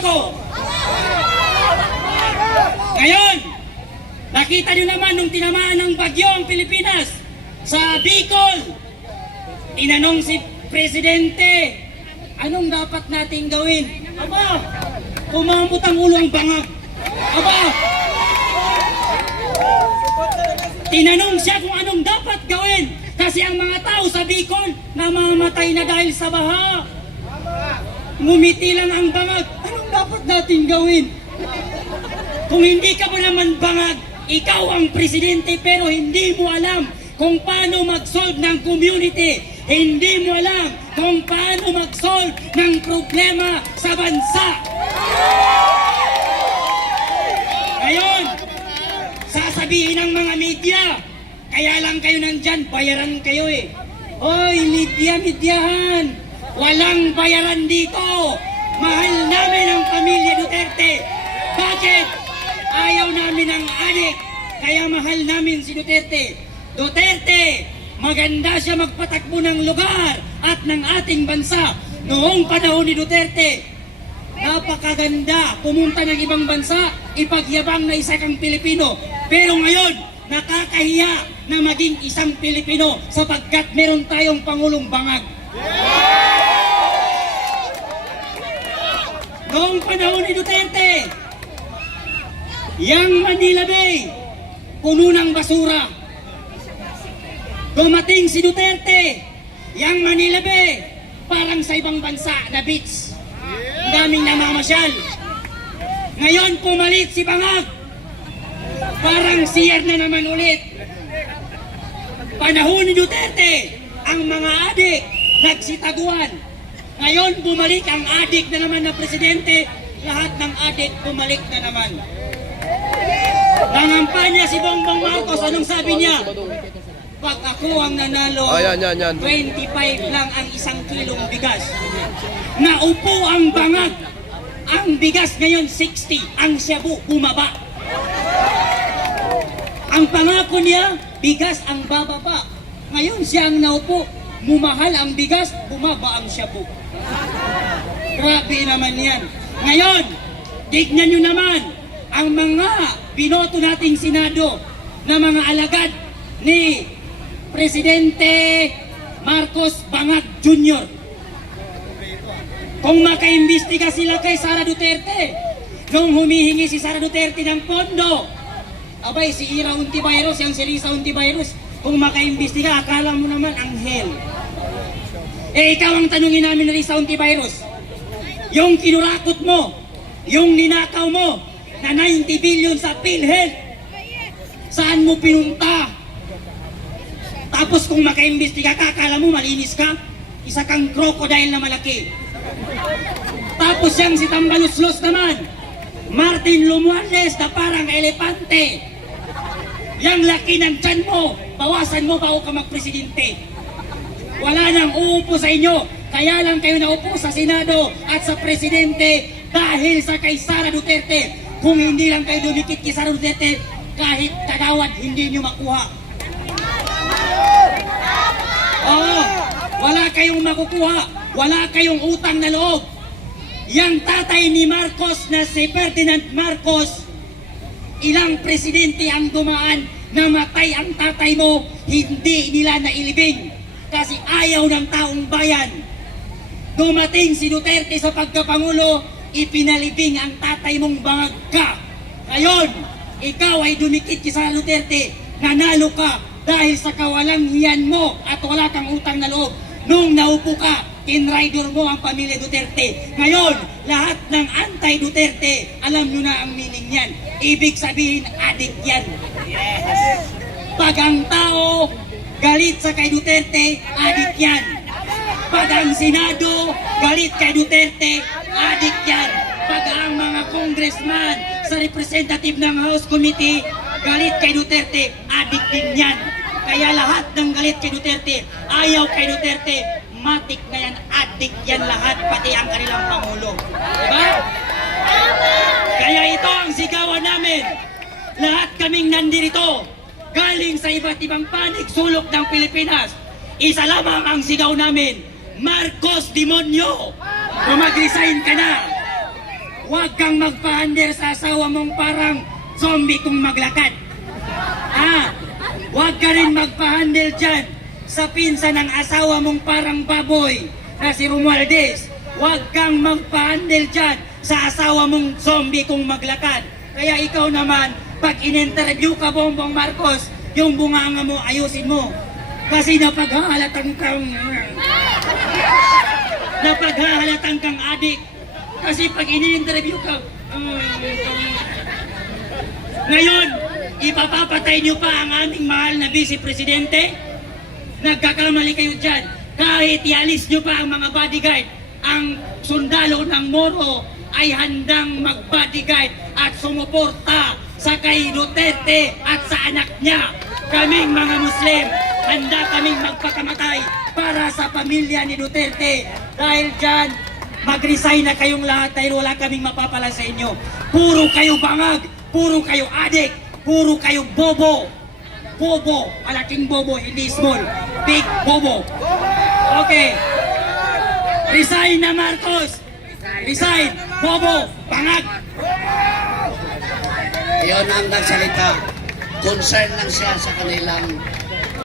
politiko. Ngayon, nakita nyo naman nung tinamaan ng bagyo ang Pilipinas sa Bicol. Tinanong si Presidente, anong dapat nating gawin? Aba, kumamot ang ulo ang bangag. Aba, tinanong siya kung anong dapat gawin kasi ang mga tao sa Bicol namamatay na dahil sa baha. Ngumiti lang ang bangag. Anong dapat natin gawin? Kung hindi ka mo naman bangag, ikaw ang presidente pero hindi mo alam kung paano mag-solve ng community. Hindi mo alam kung paano mag-solve ng problema sa bansa. Ngayon, sasabihin ng mga media, kaya lang kayo nandyan, bayaran kayo eh. Hoy, media-medyahan, walang bayaran dito. Mahal namin ang pamilya Duterte. Bakit? Ayaw namin ang adik, kaya mahal namin si Duterte. Duterte, maganda siya magpatakbo ng lugar at ng ating bansa. Noong panahon ni Duterte, napakaganda pumunta ng ibang bansa, ipagyabang na isa kang Pilipino. Pero ngayon, nakakahiya na maging isang Pilipino sapagkat meron tayong Pangulong bangag. Noong panahon ni Duterte, yang Manila Bay, puno ng basura. Dumating si Duterte, yang Manila Bay, parang sa ibang bansa na beach. Ang daming namamasyal. Ngayon pumalit si Bangag, parang siyar na naman ulit. Panahon ni Duterte, ang mga adik nagsitaguan. Ngayon bumalik ang adik na naman na presidente, lahat ng adik bumalik na naman. Nangampanya si Bongbong Marcos, anong sabi niya? Pag ako ang nanalo, 25 lang ang isang kilong bigas. Naupo ang Bangag. Ang bigas ngayon 60, ang shabu bumaba. Ang pangako niya, bigas ang bababa. Ngayon siya ang naupo, mumahal ang bigas, bumaba ang shabu. Grabe naman yan. Ngayon, tignan nyo naman, ang mga binoto nating Senado na mga alagad ni Presidente Marcos Bangag Jr. Kung makaimbestiga sila kay Sara Duterte, nung humihingi si Sara Duterte ng pondo, abay si Ira Ontiveros, yung si Risa Ontiveros, kung makaimbestiga, akala mo naman anghel. Eh ikaw ang tanungin namin ni Risa Ontiveros, yung kinurakot mo, yung ninakaw mo, na 90 billion sa PhilHealth, saan mo pinunta? Tapos kung makaimbestiga ka, akala mo malinis ka? Isa kang crocodile na malaki. Tapos yang si Tambaluslos naman, Martin Romualdez na parang elepante. Yang laki ng tiyan mo, bawasan mo bago ka magpresidente. Wala nang uupo sa inyo, kaya lang kayo naupo sa Senado at sa Presidente dahil sa kay Sara Duterte. Kung hindi lang kayo dumikit kay Sara Duterte, kahit kagawad hindi nyo makuha. Oo, wala kayong makukuha, wala kayong utang na loob. Yang tatay ni Marcos na si Ferdinand Marcos, ilang presidente ang dumaan, namatay ang tatay mo, hindi nila nailibing kasi ayaw ng taong bayan. Dumating si Duterte sa pagkapangulo, ipinalibing ang tatay mong bangag ka. Ngayon, ikaw ay dumikit kay Sara Duterte, nanalo ka dahil sa kawalang hiyan mo at wala kang utang na loob. Nung naupo ka, tinrider mo ang pamilya Duterte. Ngayon, lahat ng anti-Duterte, alam nyo na ang meaning yan. Ibig sabihin, adik yan. Yes. Pag ang tao galit sa kay Duterte, adik yan. Pag ang Senado galit kay Duterte, adik yan. Pag ang mga congressman sa representative ng House Committee galit kay Duterte, adik din yan. Kaya lahat ng galit kay Duterte, ayaw kay Duterte, matik na yan, adik yan lahat, pati ang kanilang Pangulo. Diba? Kaya ito ang sigawan namin. Lahat kaming nandirito, galing sa iba't ibang panig sulok ng Pilipinas. Isa lamang ang sigaw namin, Marcos Demonyo! Kung mag-resign ka na, huwag kang magpa-under sa asawa mong parang zombie kung maglakad. Huwag ka rin magpa-handle dyan sa pinsan ng asawa mong parang baboy na si Romualdez. Huwag kang magpa-handle dyan sa asawa mong zombie kung maglakad. Kaya ikaw naman, pag in-interview ka, Bongbong Marcos, yung bunganga mo, ayusin mo. Kasi napaghahalatan kang adik. Kasi pag in-interview ka, ngayon, ipapapatay niyo pa ang aming mahal na Vice Presidente? Nagkakamali kayo dyan. Kahit ialis niyo pa ang mga bodyguard, ang sundalo ng Moro ay handang mag-bodyguard at sumuporta sa kay Duterte at sa anak niya. Kaming mga Muslim, handa kaming magpakamatay para sa pamilya ni Duterte. Dahil dyan, mag-resign na kayong lahat dahil wala kaming mapapala sa inyo. Puro kayo bangag, puro kayo adik, puro kayo bobo. Bobo, malaking bobo, hindi small. Big bobo. Okay. Resign na Marcos. Resign. Bobo, bangag. Iyon ang nagsalita. Concern lang siya sa kanilang